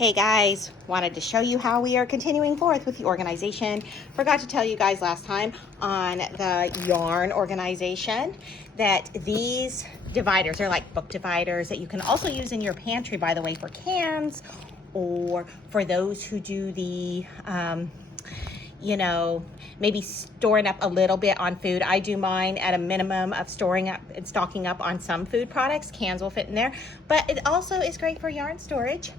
Hey guys, wanted to show you how we are continuing forth with the organization. Forgot to tell you guys last time on the yarn organization that these dividers are like book dividers that you can also use in your pantry, by the way, for cans or for those who do the maybe storing up a little bit on food. I do mine at a minimum of storing up and stocking up on some food products. Cans will fit in there, but it also is great for yarn storage.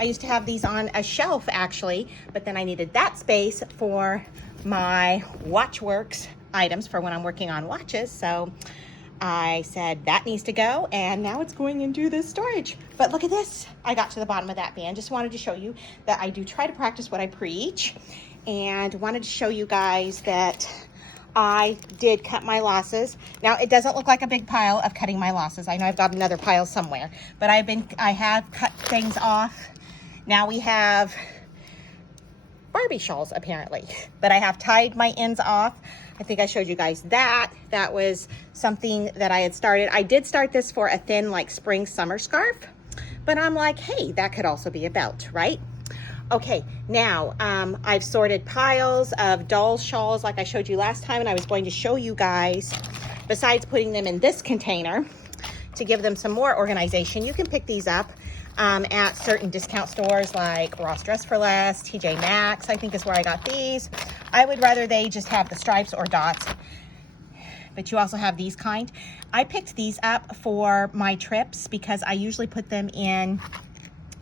I used to have these on a shelf actually, but then I needed that space for my Watchworks items for when I'm working on watches. So I said that needs to go, and now it's going into this storage. But look at this. I got to the bottom of that band. Just wanted to show you that I do try to practice what I preach, and wanted to show you guys that I did cut my losses. Now it doesn't look like a big pile of cutting my losses. I know I've got another pile somewhere, but I have cut things off. Now we have Barbie shawls apparently, but I have tied my ends off. I think I showed you guys that. That was something that I had started. I did start this for a thin like spring summer scarf, but I'm like, hey, that could also be a belt, right? Okay, now I've sorted piles of doll shawls like I showed you last time, and I was going to show you guys, besides putting them in this container to give them some more organization, you can pick these up at certain discount stores like Ross Dress for Less, TJ Maxx, I think is where I got these. I would rather they just have the stripes or dots, but you also have these kind. I picked these up for my trips because I usually put them in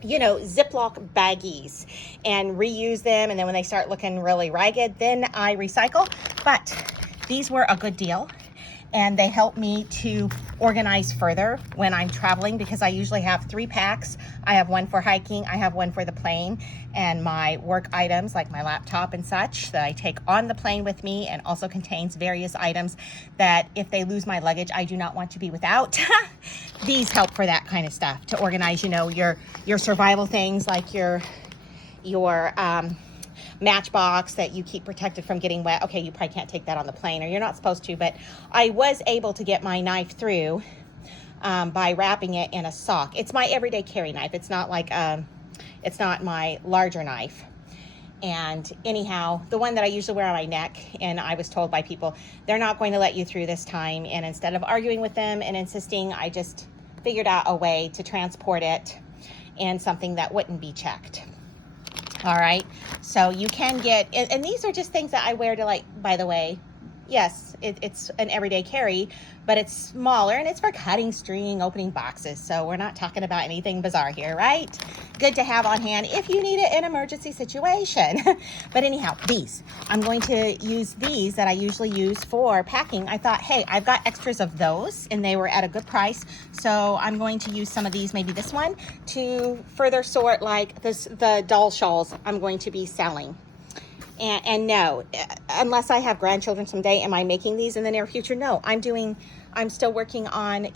Ziploc baggies and reuse them, and then when they start looking really ragged, then I recycle. But these were a good deal, and they help me to organize further when I'm traveling, because I usually have 3 packs. I have one for hiking, I have one for the plane, and my work items like my laptop and such that I take on the plane with me, and also contains various items that if they lose my luggage, I do not want to be without. These help for that kind of stuff, to organize, your survival things like your matchbox that you keep protected from getting wet. Okay, you probably can't take that on the plane, or you're not supposed to, but I was able to get my knife through by wrapping it in a sock. It's my everyday carry knife. It's not like it's not my larger knife. And anyhow, the one that I usually wear on my neck, and I was told by people, they're not going to let you through this time. And instead of arguing with them and insisting, I just figured out a way to transport it in something that wouldn't be checked. All right, so you can get, and these are just things that I wear to, like, by the way, yes, it's an everyday carry, but it's smaller, and it's for cutting string, opening boxes, so we're not talking about anything bizarre here, right? Good to have on hand if you need it in an emergency situation. But anyhow, these, I'm going to use these that I usually use for packing. I thought, hey, I've got extras of those, and they were at a good price, so I'm going to use some of these, maybe this one, to further sort like the doll shawls I'm going to be selling. And no, unless I have grandchildren someday, am I making these in the near future? No, I'm still working on,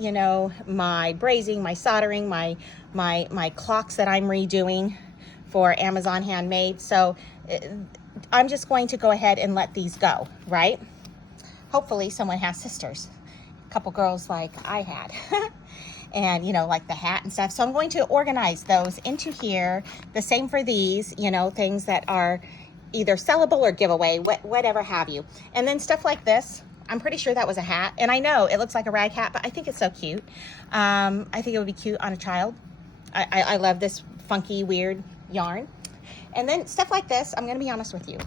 my brazing, my soldering, my clocks that I'm redoing for Amazon Handmade. So I'm just going to go ahead and let these go, right? Hopefully someone has sisters, a couple girls like I had. And like the hat and stuff. So I'm going to organize those into here. The same for these, things that are either sellable or giveaway, whatever have you. And then stuff like this, I'm pretty sure that was a hat. And I know it looks like a rag hat, but I think it's so cute. I think it would be cute on a child. I love this funky, weird yarn. And then stuff like this, I'm gonna be honest with you.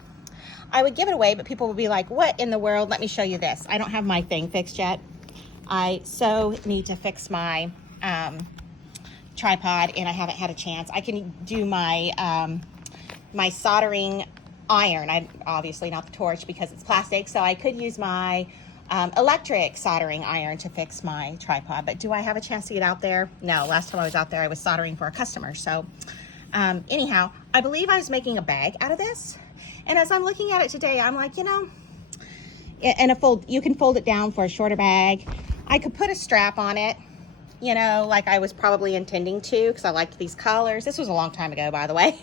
I would give it away, but people would be like, what in the world? Let me show you this. I don't have my thing fixed yet. I so need to fix my tripod, and I haven't had a chance. I can do my my soldering iron. Obviously not the torch because it's plastic, so I could use my electric soldering iron to fix my tripod. But do I have a chance to get out there? No, last time I was out there I was soldering for a customer. So anyhow, I believe I was making a bag out of this, and as I'm looking at it today, I'm like, and you can fold it down for a shorter bag. I could put a strap on it, like I was probably intending to, because I liked these colors. This was a long time ago, by the way,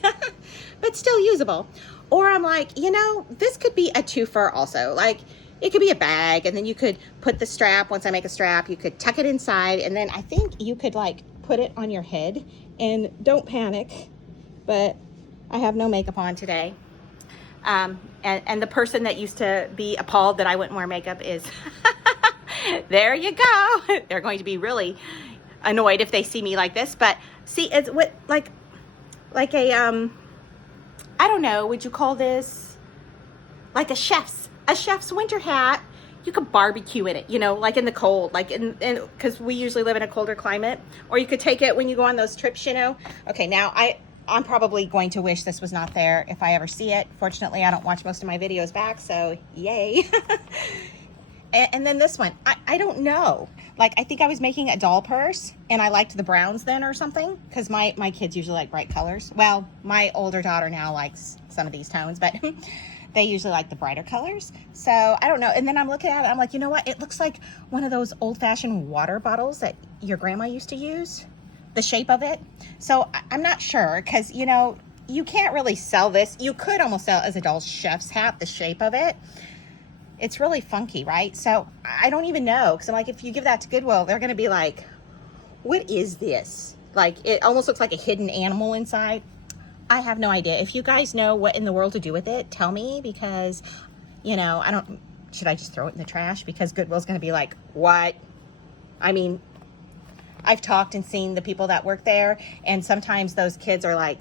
but still usable. Or I'm like, this could be a twofer also. Like, it could be a bag, and then you could put the strap, once I make a strap, you could tuck it inside, and then I think you could like put it on your head, and don't panic, but I have no makeup on today. And the person that used to be appalled that I wouldn't wear makeup is, there you go. They're going to be really annoyed if they see me like this, but see, it's what, like a, I don't know, would you call this like a chef's winter hat? You could barbecue in it, you know, like in the cold, like because we usually live in a colder climate, or you could take it when you go on those trips, you know. Okay, now I'm probably going to wish this was not there if I ever see it. Fortunately, I don't watch most of my videos back, so yay. And then this one, I don't know. Like, I think I was making a doll purse, and I liked the browns then or something, because my kids usually like bright colors. Well, my older daughter now likes some of these tones, but they usually like the brighter colors. So I don't know. And then I'm looking at it, I'm like, you know what? It looks like one of those old-fashioned water bottles that your grandma used to use, the shape of it. So I'm not sure, because, you know, you can't really sell this. You could almost sell it as a doll chef's hat, the shape of it. It's really funky, right? So I don't even know, because I'm like, if you give that to Goodwill, they're going to be like, what is this? Like, it almost looks like a hidden animal inside. I have no idea. If you guys know what in the world to do with it, tell me, because, you know, should I just throw it in the trash? Because Goodwill's going to be like, what? I mean, I've talked and seen the people that work there, and sometimes those kids are like,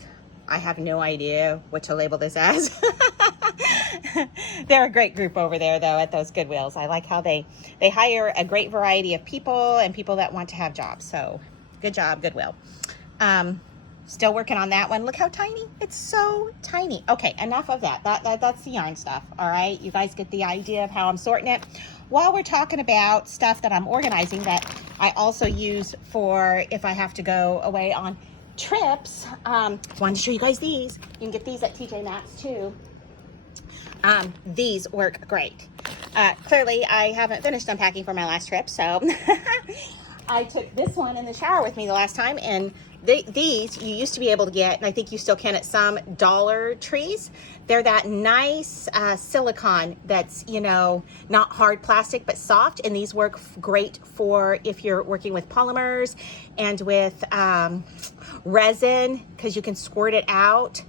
I have no idea what to label this as. They're a great group over there, though, at those Goodwills. I like how they hire a great variety of people and people that want to have jobs. So good job, Goodwill. Still working on that one. Look how tiny. It's so tiny. Okay, enough of that. That's the yarn stuff, all right? You guys get the idea of how I'm sorting it. While we're talking about stuff that I'm organizing that I also use for if I have to go away on trips, wanted to show you guys these. You can get these at TJ Maxx too. These work great. Clearly I haven't finished unpacking for my last trip, so I took this one in the shower with me the last time, and these you used to be able to get, and I think you still can at some Dollar Trees. They're that nice silicone that's, you know, not hard plastic but soft, and these work great for if you're working with polymers and with resin, because you can squirt it out.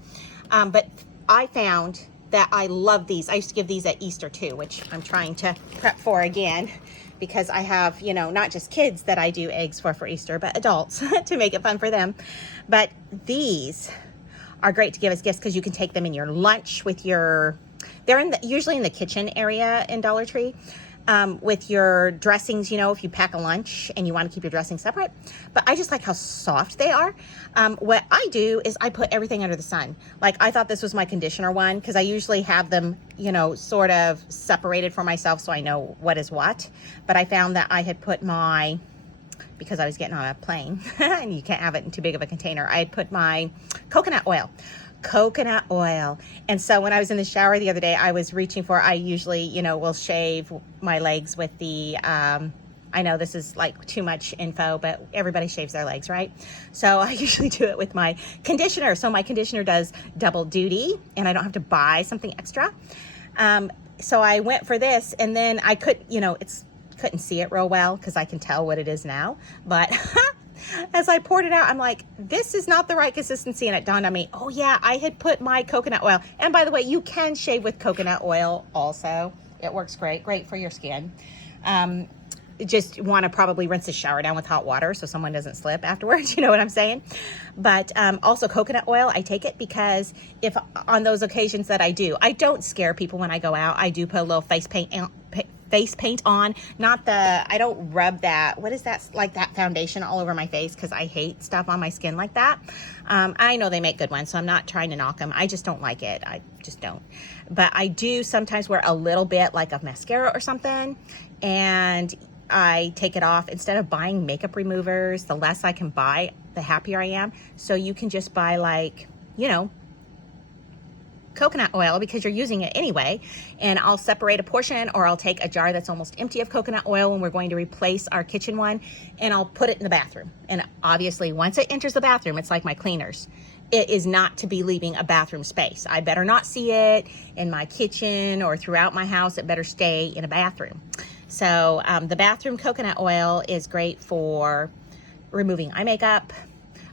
But I found that I love these. I used to give these at Easter too, which I'm trying to prep for again, because I have, you know, not just kids that I do eggs for Easter, but adults to make it fun for them. But these are great to give as gifts, because you can take them in your lunch with your, they're usually in the kitchen area in Dollar Tree, with your dressings, you know, if you pack a lunch and you want to keep your dressing separate. But I just like how soft they are. What I do is I put everything under the sun. Like, I thought this was my conditioner one, because I usually have them, you know, sort of separated for myself so I know what is what. But I found that I had put my, because I was getting on a plane and you can't have it in too big of a container, I had put my coconut oil. And so when I was in the shower the other day, I was reaching for, I usually, you know, will shave my legs with the, I know this is like too much info, but everybody shaves their legs, right? So I usually do it with my conditioner. So my conditioner does double duty, and I don't have to buy something extra. So I went for this, and then I couldn't see it real well, because I can tell what it is now, but as I poured it out, I'm like, this is not the right consistency. And it dawned on me, oh yeah, I had put my coconut oil. And by the way, you can shave with coconut oil also. It works great for your skin. Just want to probably rinse the shower down with hot water so someone doesn't slip afterwards. You know what I'm saying? But also coconut oil, I take it because if on those occasions that I don't scare people when I go out. I do put a little face paint on, not the, I don't rub that, what is that, like that foundation all over my face, because I hate stuff on my skin like that. I know they make good ones, so I'm not trying to knock them. I just don't like it. I just don't. But I do sometimes wear a little bit like of mascara or something, and I take it off. Instead of buying makeup removers, the less I can buy, the happier I am. So you can just buy, like, you know, coconut oil, because you're using it anyway, and I'll separate a portion, or I'll take a jar that's almost empty of coconut oil when we're going to replace our kitchen one, and I'll put it in the bathroom. And obviously once it enters the bathroom, it's like my cleaners. It is not to be leaving a bathroom space. I better not see it in my kitchen or throughout my house. It better stay in a bathroom. So the bathroom coconut oil is great for removing eye makeup,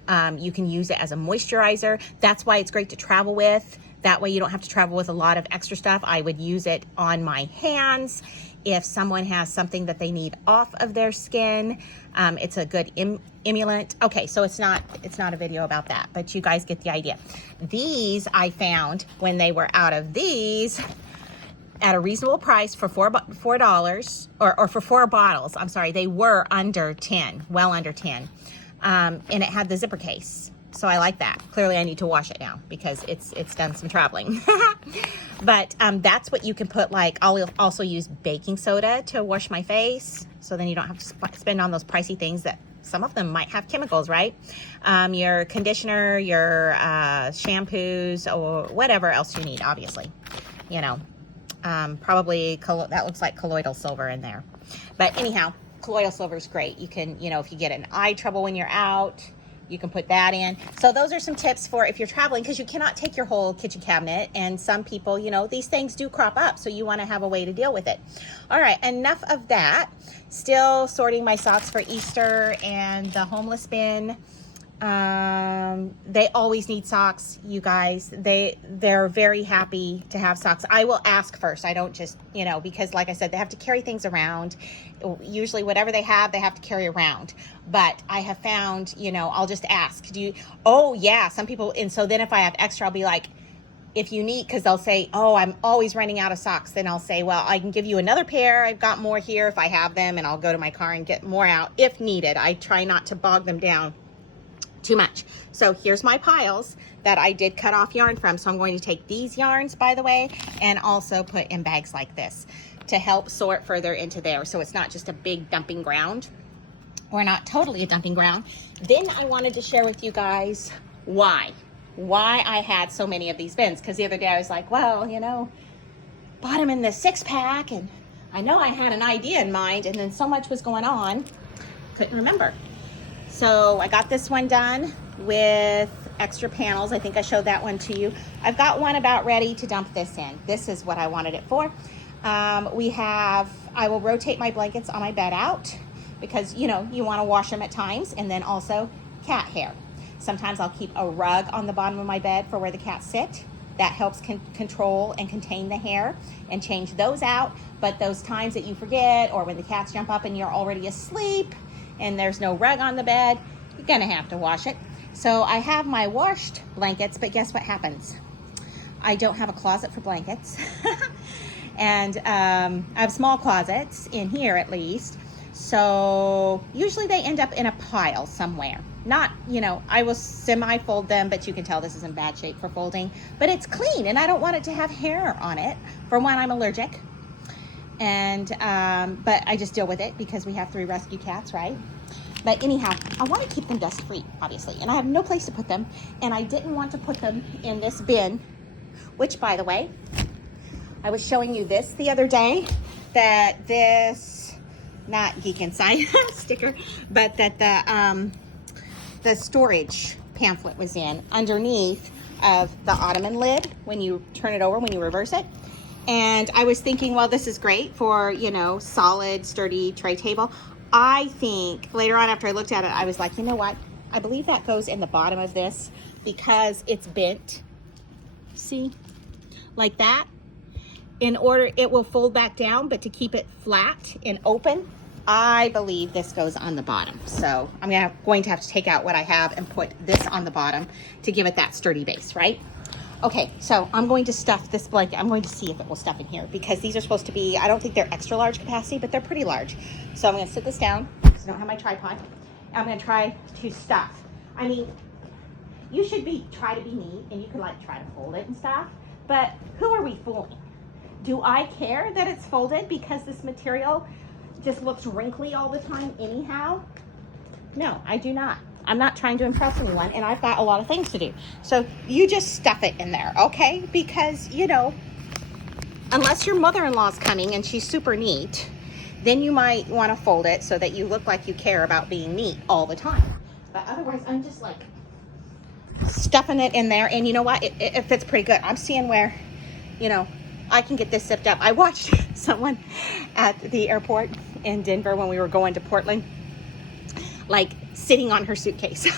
You can use it as a moisturizer. That's why it's great to travel with. That way you don't have to travel with a lot of extra stuff. I would use it on my hands. If someone has something that they need off of their skin, it's a good emulant. Okay, so it's not a video about that, but you guys get the idea. These I found when they were out of these at a reasonable price for $4 or for 4 bottles. I'm sorry, they were under 10, well under 10. And it had the zipper case. So I like that. Clearly I need to wash it now because it's done some traveling. But that's what you can put, like, I'll also use baking soda to wash my face. So then you don't have to spend on those pricey things that some of them might have chemicals, right? Your conditioner, your shampoos, or whatever else you need, obviously. You know, probably, that looks like colloidal silver in there. But anyhow, colloidal silver is great. You can, you know, if you get an eye trouble when you're out, you can put that in. So those are some tips for if you're traveling, because you cannot take your whole kitchen cabinet, and some people, you know, these things do crop up, so you want to have a way to deal with it. All right, enough of that. Still sorting my socks for Easter and the homeless bin. They always need socks, you guys. They're very happy to have socks. I will ask first. I don't just, you know, because like I said, they have to carry things around. Usually whatever they have to carry around. But I have found, you know, I'll just ask, oh yeah, some people, and so then if I have extra, I'll be like, if you need, because they'll say, oh, I'm always running out of socks. Then I'll say, well, I can give you another pair. I've got more here if I have them, and I'll go to my car and get more out if needed. I try not to bog them down too much. So here's my piles that I did cut off yarn from. So I'm going to take these yarns, by the way, and also put in bags like this to help sort further into there. So it's not just a big dumping ground, or not totally a dumping ground. Then I wanted to share with you guys why I had so many of these bins. Because the other day I was like, well, you know, bought them in the 6-pack, and I know I had an idea in mind, and then so much was going on, couldn't remember. So I got this one done with extra panels. I think I showed that one to you. I've got one about ready to dump this in. This is what I wanted it for. I will rotate my blankets on my bed out because, you know, you want to wash them at times, and then also cat hair. Sometimes I'll keep a rug on the bottom of my bed for where the cats sit. That helps control and contain the hair, and change those out. But those times that you forget, or when the cats jump up and you're already asleep and there's no rug on the bed, you're gonna have to wash it. So I have my washed blankets, but guess what happens? I don't have a closet for blankets. And I have small closets in here at least. So usually they end up in a pile somewhere. Not, you know, I will semi-fold them, but you can tell this is in bad shape for folding. But it's clean, and I don't want it to have hair on it. For one, I'm allergic. And, but I just deal with it because we have 3 rescue cats, right? But anyhow, I want to keep them dust-free, obviously. And I have no place to put them. And I didn't want to put them in this bin, which, by the way, I was showing you this the other day, that this, not Geek Inside sticker, but that the storage pamphlet was in underneath of the ottoman lid when you turn it over, when you reverse it. And I was thinking, well, this is great for, you know, solid, sturdy tray table. I think later on after I looked at it, I was like, you know what? I believe that goes in the bottom of this because it's bent. See? Like that. In order, it will fold back down, but to keep it flat and open, I believe this goes on the bottom. So I'm going to have to take out what I have and put this on the bottom to give it that sturdy base, right? Okay, so I'm going to stuff this blanket. I'm going to see if it will stuff in here because these are supposed to be, I don't think they're extra large capacity, but they're pretty large. So I'm going to sit this down because I don't have my tripod. I'm going to try to stuff. I mean, you should try to be neat, and you can like try to fold it and stuff, but who are we fooling? Do I care that it's folded because this material just looks wrinkly all the time anyhow? No, I do not. I'm not trying to impress anyone, and I've got a lot of things to do. So you just stuff it in there, okay? Because, you know, unless your mother-in-law's coming and she's super neat, then you might want to fold it so that you look like you care about being neat all the time. But otherwise, I'm just like stuffing it in there, and you know what? It fits pretty good. I'm seeing where, you know, I can get this zipped up. I watched someone at the airport in Denver when we were going to Portland, like sitting on her suitcase.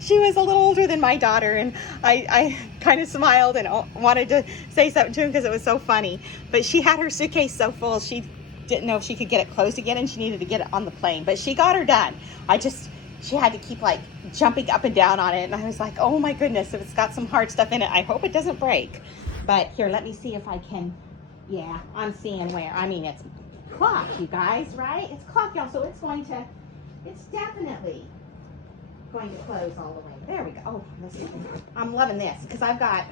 she was a little older than my daughter, and I kind of smiled and wanted to say something to him because it was so funny. But she had her suitcase so full, she didn't know if she could get it closed again, and she needed to get it on the plane. But she got her done. She had to keep like jumping up and down on it, and I was like, oh my goodness, if it's got some hard stuff in it, I hope it doesn't break. But here, let me see if I can. Yeah, I'm seeing where. I mean, it's cloth, you guys, right? It's cloth, y'all, so it's definitely going to close all the way. There we go. Oh, I'm loving this because I've got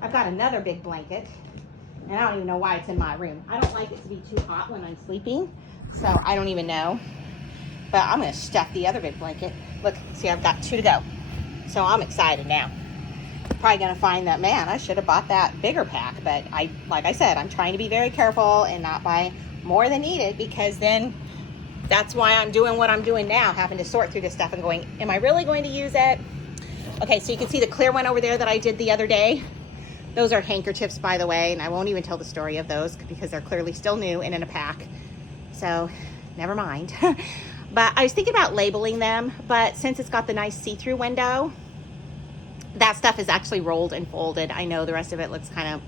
another big blanket, and I don't even know why it's in my room. I don't like it to be too hot when I'm sleeping, so I don't even know. But I'm going to stuff the other big blanket. Look, see, I've got 2 to go. So I'm excited now. Probably going to find that, man, I should have bought that bigger pack. But like I said, I'm trying to be very careful and not buy more than needed, because then that's why I'm doing what I'm doing now, having to sort through this stuff and going, am I really going to use it? Okay, so you can see the clear one over there that I did the other day. Those are handkerchiefs, by the way, and I won't even tell the story of those because they're clearly still new and in a pack. So never mind. But I was thinking about labeling them, but since it's got the nice see-through window, that stuff is actually rolled and folded. I know the rest of it looks kind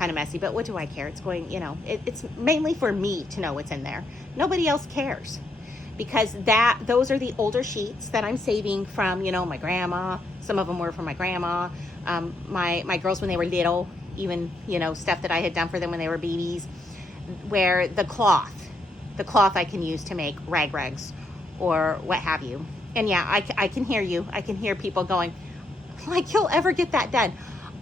of messy, but what do I care? It's going, you know, it's mainly for me to know what's in there. Nobody else cares, because those are the older sheets that I'm saving from, you know, my grandma. Some of them were from my grandma, my girls when they were little, even, you know, stuff that I had done for them when they were babies, where the cloth I can use to make rags or what have you. And yeah, I can hear you. I can hear people going, like, you'll ever get that done.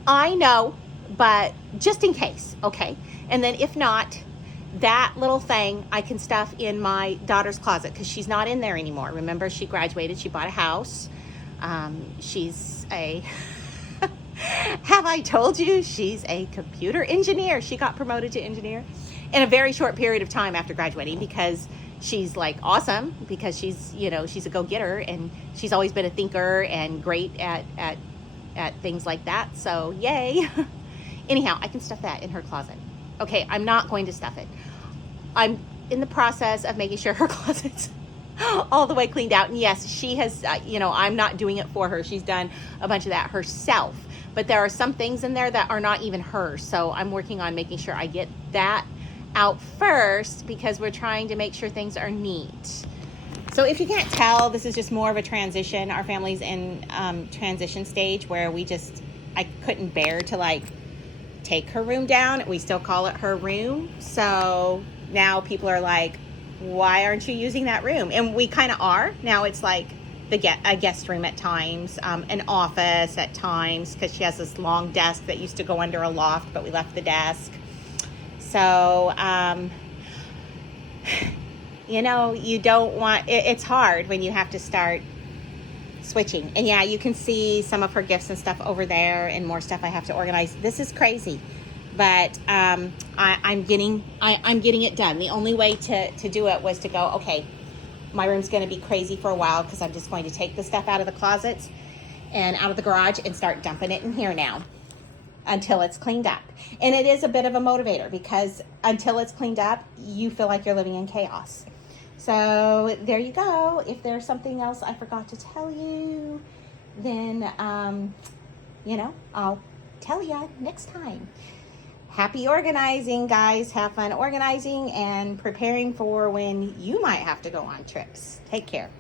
I know, but just in case, okay? And then if not, that little thing I can stuff in my daughter's closet, because she's not in there anymore. Remember, she graduated, she bought a house. She's a, have I told you, she's a computer engineer. She got promoted to engineer in a very short period of time after graduating, because she's like awesome, because she's, you know, she's a go-getter, and she's always been a thinker and great at things like that. So yay. Anyhow, I can stuff that in her closet. Okay, I'm not going to stuff it. I'm in the process of making sure her closet's all the way cleaned out. And yes, she has, you know, I'm not doing it for her. She's done a bunch of that herself. But there are some things in there that are not even hers. So I'm working on making sure I get that out first, because we're trying to make sure things are neat. So if you can't tell, this is just more of a transition. Our family's in transition stage where I couldn't bear to like take her room down. We still call it her room. So now people are like, why aren't you using that room? And we kind of are. Now it's like a guest room at times, an office at times, because she has this long desk that used to go under a loft, but we left the desk. So, you know, you don't want, it's hard when you have to start switching. And yeah, you can see some of her gifts and stuff over there, and more stuff I have to organize. This is crazy, but I'm getting it done. The only way to do it was to go, okay, my room's going to be crazy for a while, because I'm just going to take the stuff out of the closets and out of the garage and start dumping it in here now until it's cleaned up. And it is a bit of a motivator, because until it's cleaned up, you feel like you're living in chaos. So there you go. If there's something else I forgot to tell you, then, you know, I'll tell you next time. Happy organizing, guys. Have fun organizing and preparing for when you might have to go on trips. Take care.